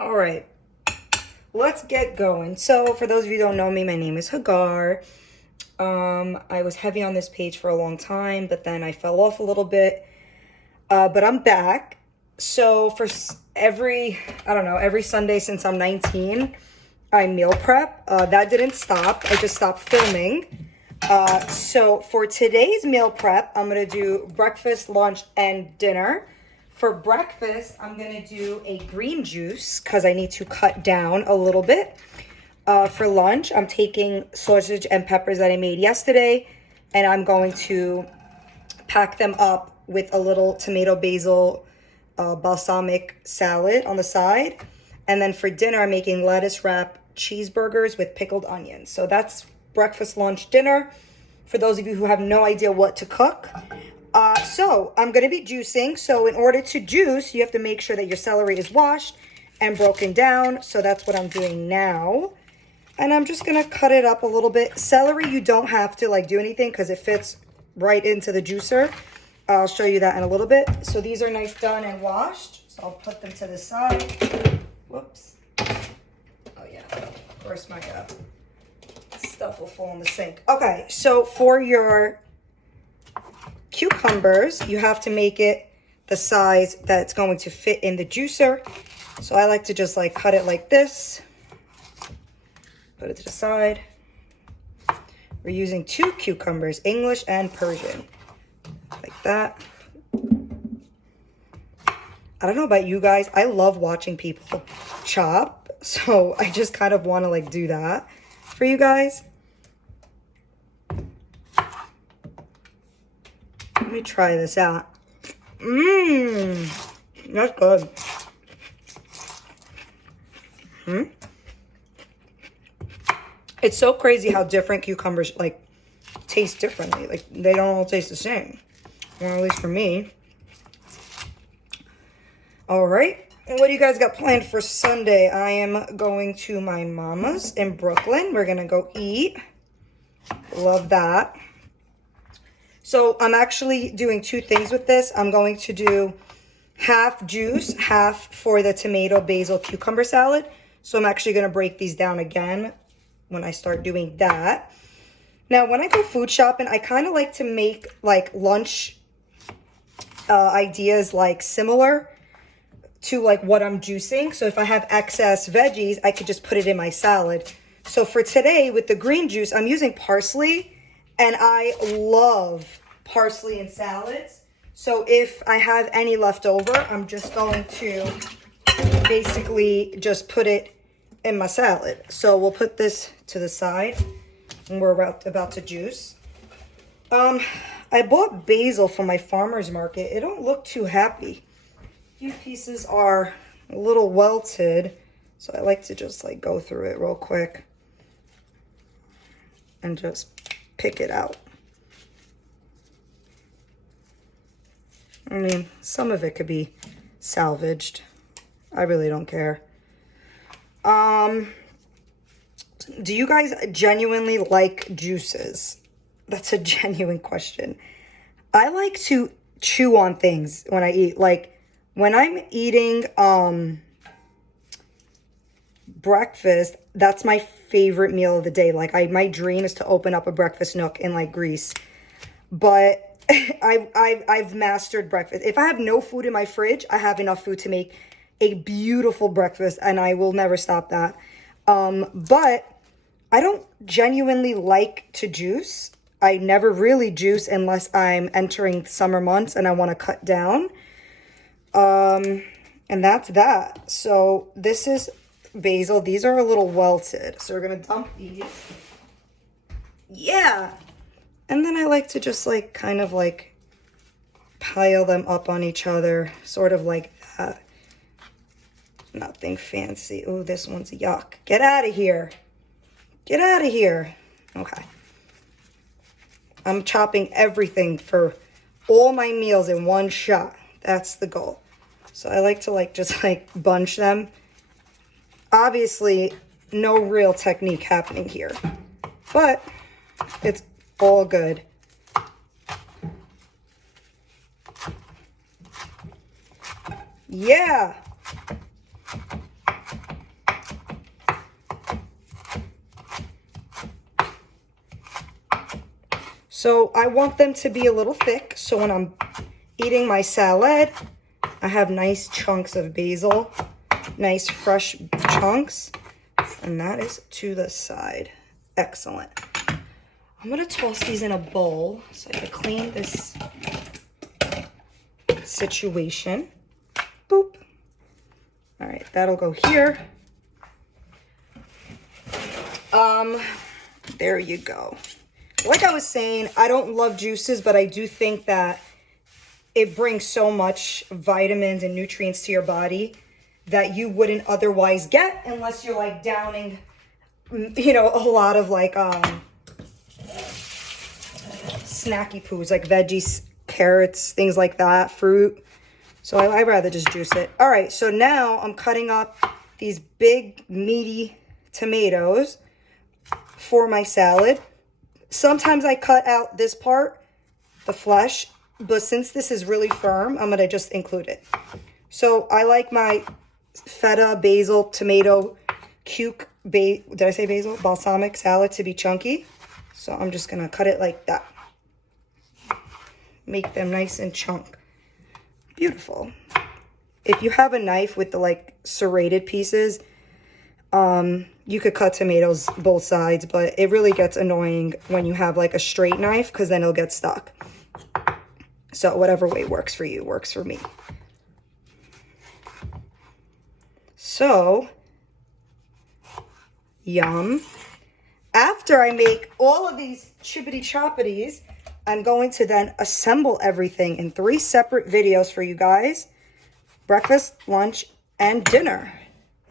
All right, let's get going. So for those of you who don't know me, my name is Hagar. I was heavy on this page for a long time, but then I fell off a little bit. But I'm back. So for every, I don't know, every Sunday since I'm 19, I meal prep. That didn't stop. I just stopped filming. So for today's meal prep, I'm going to do breakfast, lunch, and dinner. For breakfast, I'm going to do a green juice because I need to cut down a little bit. For lunch, I'm taking sausage and peppers that I made yesterday, and I'm going to pack them up with a little tomato basil balsamic salad on the side. And then for dinner, I'm making lettuce wrap cheeseburgers with pickled onions. So that's breakfast, lunch, dinner. For those of you who have no idea what to cook. So I'm going to be juicing. So in order to juice, you have to make sure that your celery is washed and broken down. So that's what I'm doing now. And I'm just going to cut it up a little bit. Celery, you don't have to do anything because it fits right into the juicer. I'll show you that in a little bit. So these are nice done and washed. So I'll put them to the side. Whoops. Oh yeah, of course my stuff will fall in the sink. Okay, so for your cucumbers, you have to make it the size that it's going to fit in the juicer. So I like to just cut it like this. Put it to the side. We're using 2 cucumbers, English and Persian. Like that. I don't know about you guys. I love watching people chop. So I just kind of want to do that for you guys. Let me try this out. That's good. It's so crazy how different cucumbers taste differently. They don't all taste the same. Or at least for me. All right. And what do you guys got planned for Sunday? I am going to my mama's in Brooklyn. We're going to go eat. Love that. So I'm actually doing 2 things with this. I'm going to do half juice, half for the tomato, basil, cucumber salad. So I'm actually going to break these down again when I start doing that. Now, when I go food shopping, I kind of like to make lunch ideas similar to what I'm juicing. So if I have excess veggies, I could just put it in my salad. So for today with the green juice, I'm using parsley, and I love parsley in salads. So if I have any left over, I'm just going to basically just put it in my salad. So we'll put this to the side, and we're about to juice. I bought basil from my farmer's market. It don't look too happy. A few pieces are a little welted, so I like to just go through it real quick and just pick it out. I mean, some of it could be salvaged. I really don't care. Do you guys genuinely like juices? That's a genuine question. I like to chew on things when I eat. When I'm eating breakfast, that's my favorite meal of the day. My dream is to open up a breakfast nook in Greece. But I've mastered breakfast. If I have no food in my fridge, I have enough food to make a beautiful breakfast, and I will never stop that. But I don't genuinely like to juice. I never really juice unless I'm entering summer months and I want to cut down. And that's that. So this is basil. These are a little welted. So we're going to dump these. Yeah. And then I like to just pile them up on each other. Sort of like that. Nothing fancy. Oh, this one's yuck. Get out of here. Get out of here. Okay. I'm chopping everything for all my meals in one shot. That's the goal. So I like to just bunch them. Obviously, no real technique happening here, but it's all good. Yeah. So I want them to be a little thick. So when I'm eating my salad, I have nice chunks of basil, nice fresh chunks. And that is to the side. Excellent. I'm going to toss these in a bowl so I can clean this situation. Boop. All right, that'll go here. There you go. Like I was saying, I don't love juices, but I do think that it brings so much vitamins and nutrients to your body that you wouldn't otherwise get unless you're like downing, you know, a lot of like snacky poos, like veggies, carrots, things like that, fruit. So I'd rather just juice it. All right, so now I'm cutting up these big meaty tomatoes for my salad. Sometimes I cut out this part, the flesh, but since this is really firm, I'm gonna just include it. So I like my feta, basil, tomato, did I say basil? Balsamic salad to be chunky. So I'm just gonna cut it like that. Make them nice and chunk. Beautiful. If you have a knife with the like serrated pieces, you could cut tomatoes both sides, but it really gets annoying when you have like a straight knife because then it'll get stuck. So whatever way works for you works for me. So, yum. After I make all of these chippity choppities, I'm going to then assemble everything in 3 separate videos for you guys. Breakfast, lunch, and dinner.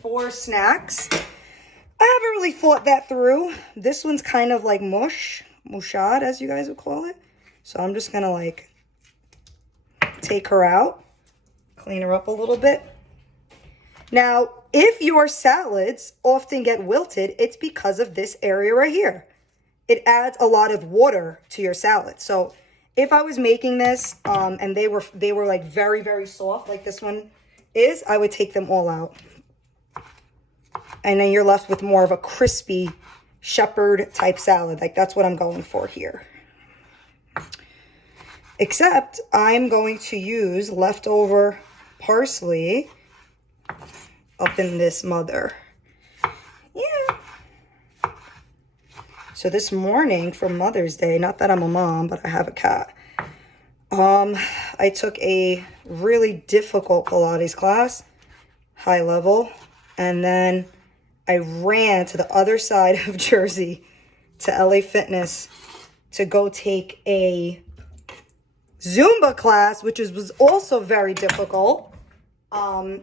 For snacks, I haven't really thought that through. This one's kind of like mushad, as you guys would call it. So I'm just gonna like take her out, clean her up a little bit. Now, if your salads often get wilted, it's because of this area right here. It adds a lot of water to your salad. So if I was making this and they were like very, very soft like this one is, I would take them all out. And then you're left with more of a crispy shepherd type salad. Like that's what I'm going for here. Except I'm going to use leftover parsley up in this mother. Yeah. So this morning for Mother's Day, not that I'm a mom, but I have a cat. I took a really difficult Pilates class, high level, and then I ran to the other side of Jersey to LA Fitness to go take a Zumba class, which was also very difficult. I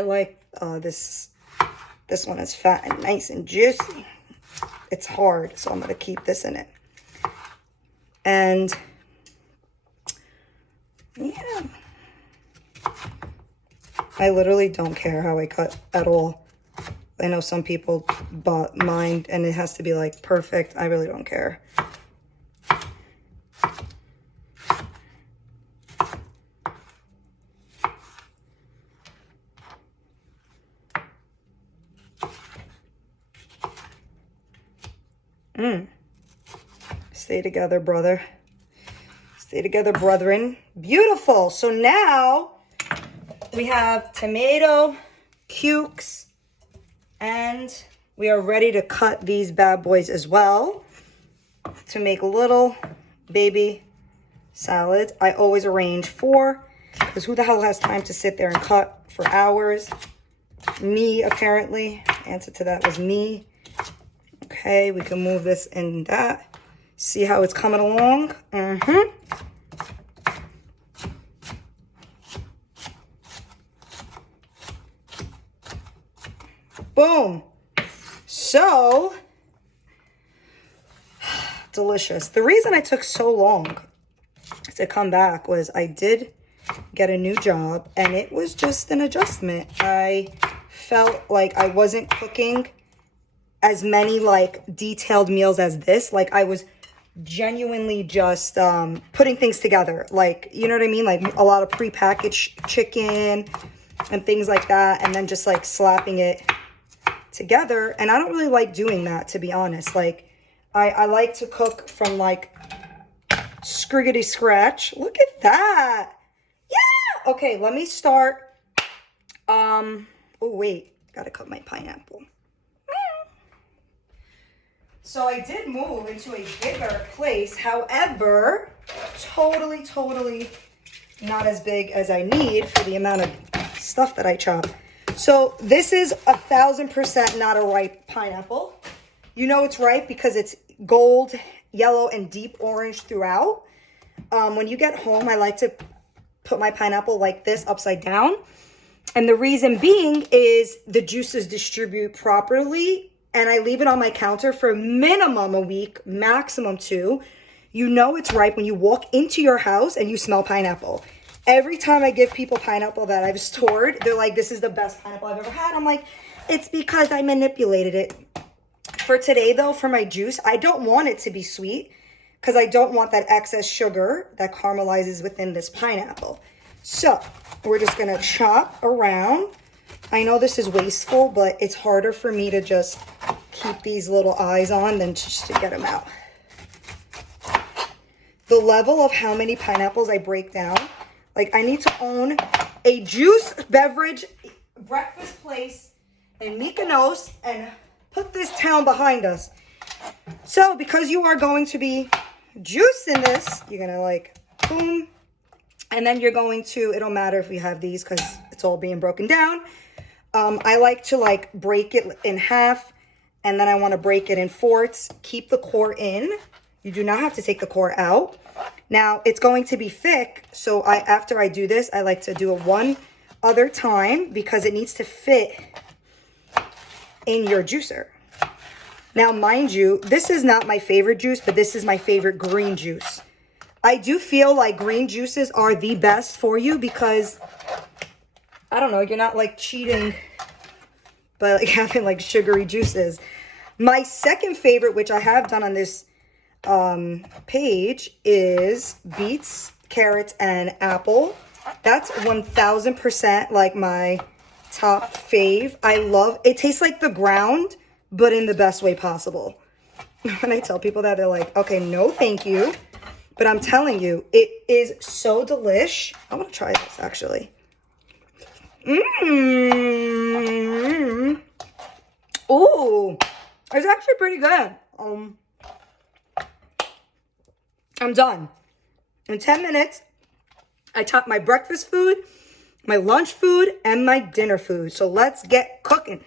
like this one is fat and nice and juicy. It's hard, so I'm going to keep this in it. And yeah, I literally don't care how I cut at all. I know some people mind and it has to be like perfect. I really don't care. Stay together, brother. Stay together, brethren. Beautiful. So now we have tomato, cukes, and we are ready to cut these bad boys as well to make little baby salads. I always arrange 4 because who the hell has time to sit there and cut for hours? Me, apparently. Answer to that was me. Okay, we can move this in that. See how it's coming along? Boom. So, delicious. The reason I took so long to come back was I did get a new job and it was just an adjustment. I felt like I wasn't cooking as many like detailed meals as this. Like I was genuinely just putting things together, like, you know what I mean, like a lot of prepackaged chicken and things like that, and then just like slapping it together. And I don't really like doing that, to be honest. Like I like to cook from like scriggity scratch. Look at that. Yeah. Okay, let me start. Oh wait, gotta cut my pineapple. So I did move into a bigger place. However, totally not as big as I need for the amount of stuff that I chop. So this is 1000% not a ripe pineapple. You know it's ripe because it's gold, yellow, and deep orange throughout. When you get home, I like to put my pineapple like this upside down. And the reason being is the juices distribute properly, and I leave it on my counter for minimum a week, maximum 2. You know it's ripe when you walk into your house and you smell pineapple. Every time I give people pineapple that I've stored, they're like, this is the best pineapple I've ever had. I'm like, it's because I manipulated it. For today, though, for my juice, I don't want it to be sweet because I don't want that excess sugar that caramelizes within this pineapple. So we're just going to chop around. I know this is wasteful, but it's harder for me to just keep these little eyes on than just to get them out. The level of how many pineapples I break down, like I need to own a juice beverage breakfast place in Mykonos and put this town behind us. So because you are going to be juicing this, you're going to like, boom. And then you're going to, it don't matter if we have these because it's all being broken down. I like to like break it in half, and then I want to break it in fourths. Keep the core in. You do not have to take the core out. Now it's going to be thick, so after I do this, I like to do it one other time because it needs to fit in your juicer. Now, mind you, this is not my favorite juice, but this is my favorite green juice. I do feel like green juices are the best for you because, I don't know, you're not like cheating by like having like sugary juices. My second favorite, which I have done on this page, is beets, carrots, and apple. That's 1000% like my top fave. I love, it tastes like the ground, but in the best way possible. When I tell people that, they're like, okay, no thank you. But I'm telling you, it is so delish. I want to try this, actually. Ooh, it's actually pretty good. I'm done. In 10 minutes, I chopped my breakfast food, my lunch food, and my dinner food. So let's get cooking.